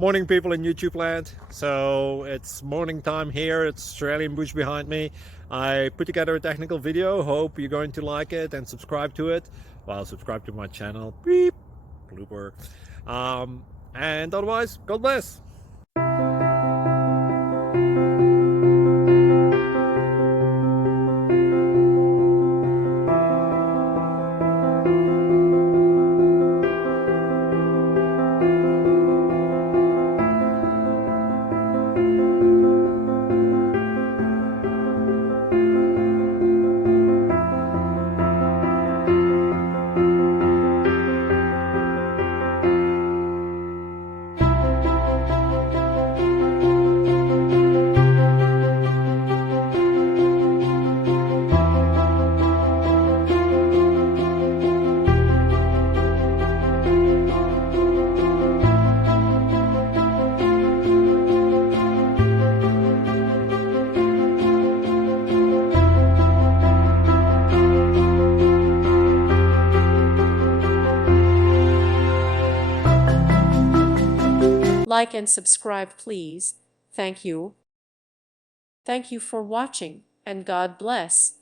Morning, people in YouTube land. So it's morning time here. It's Australian bush behind me. I put together a technical video. Hope you're going to like it and subscribe to it. Well, subscribe to my channel. Beep. Blooper. And otherwise, God bless. Like and subscribe, please. Thank you. Thank you for watching, and God bless.